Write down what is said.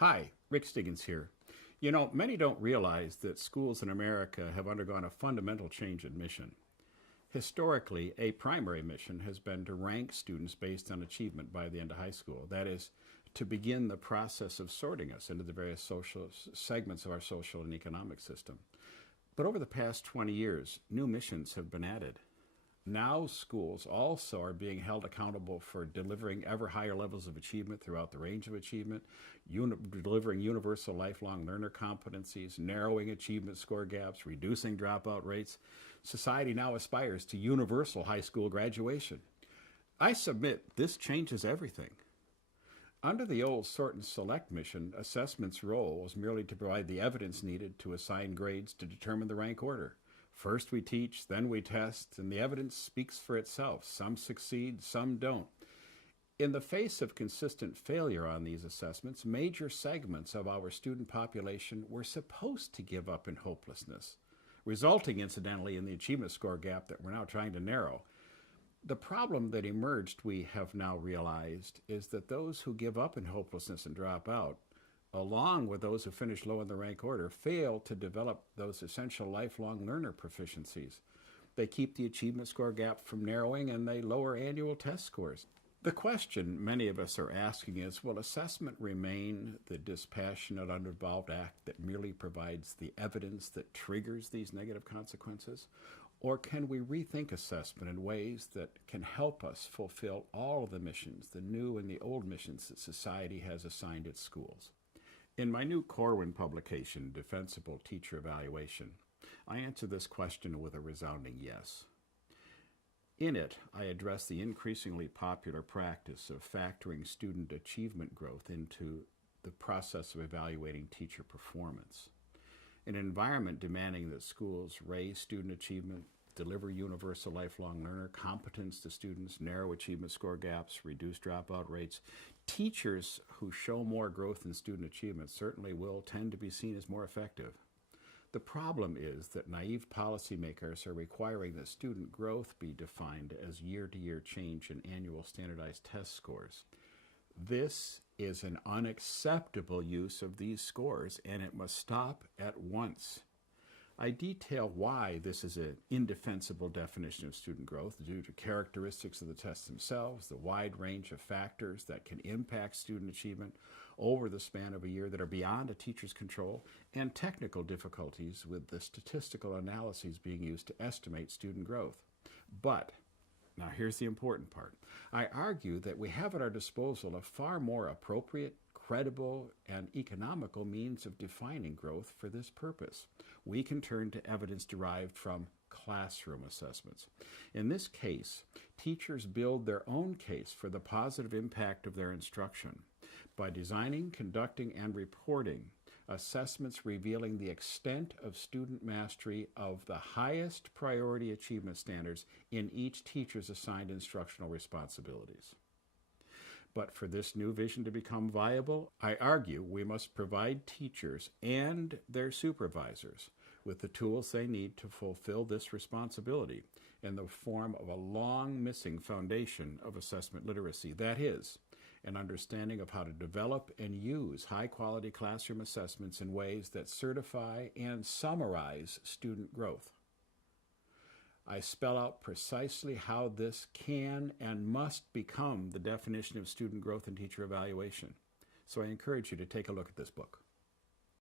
Hi, Rick Stiggins here. Many don't realize that schools in America have undergone a fundamental change in mission. Historically, a primary mission has been to rank students based on achievement by the end of high school. That is, to begin the process of sorting us into the various social segments of our social and economic system. But over the past 20 years, new missions have been added. Now schools also are being held accountable for delivering ever higher levels of achievement throughout the range of achievement, delivering universal lifelong learner competencies, narrowing achievement score gaps, reducing dropout rates. Society now aspires to universal high school graduation. I submit this changes everything. Under the old sort and select mission, assessment's role was merely to provide the evidence needed to assign grades to determine the rank order. First we teach, then we test, and the evidence speaks for itself. Some succeed, some don't. In the face of consistent failure on these assessments, major segments of our student population were supposed to give up in hopelessness, resulting incidentally in the achievement score gap that we're now trying to narrow. The problem that emerged, we have now realized, is that those who give up in hopelessness and drop out, along with those who finish low in the rank order, fail to develop those essential lifelong learner proficiencies. They keep the achievement score gap from narrowing and they lower annual test scores. The question many of us are asking is, will assessment remain the dispassionate, uninvolved act that merely provides the evidence that triggers these negative consequences? Or can we rethink assessment in ways that can help us fulfill all of the missions, the new and the old missions that society has assigned its schools? In my new Corwin publication, Defensible Teacher Evaluation, I answer this question with a resounding yes. In it, I address the increasingly popular practice of factoring student achievement growth into the process of evaluating teacher performance. In an environment demanding that schools raise student achievement, deliver universal lifelong learner competence to students, narrow achievement score gaps, reduce dropout rates, teachers who show more growth in student achievement certainly will tend to be seen as more effective. The problem is that naive policymakers are requiring that student growth be defined as year-to-year change in annual standardized test scores. This is an unacceptable use of these scores, and it must stop at once. I detail why this is an indefensible definition of student growth due to characteristics of the tests themselves, the wide range of factors that can impact student achievement over the span of a year that are beyond a teacher's control, and technical difficulties with the statistical analyses being used to estimate student growth. But now here's the important part. I argue that we have at our disposal a far more appropriate, credible, and economical means of defining growth for this purpose. We can turn to evidence derived from classroom assessments. In this case, teachers build their own case for the positive impact of their instruction by designing, conducting, and reporting assessments revealing the extent of student mastery of the highest priority achievement standards in each teacher's assigned instructional responsibilities. But for this new vision to become viable, I argue we must provide teachers and their supervisors with the tools they need to fulfill this responsibility in the form of a long missing foundation of assessment literacy. That is, an understanding of how to develop and use high-quality classroom assessments in ways that certify and summarize student growth. I spell out precisely how this can and must become the definition of student growth and teacher evaluation. So I encourage you to take a look at this book.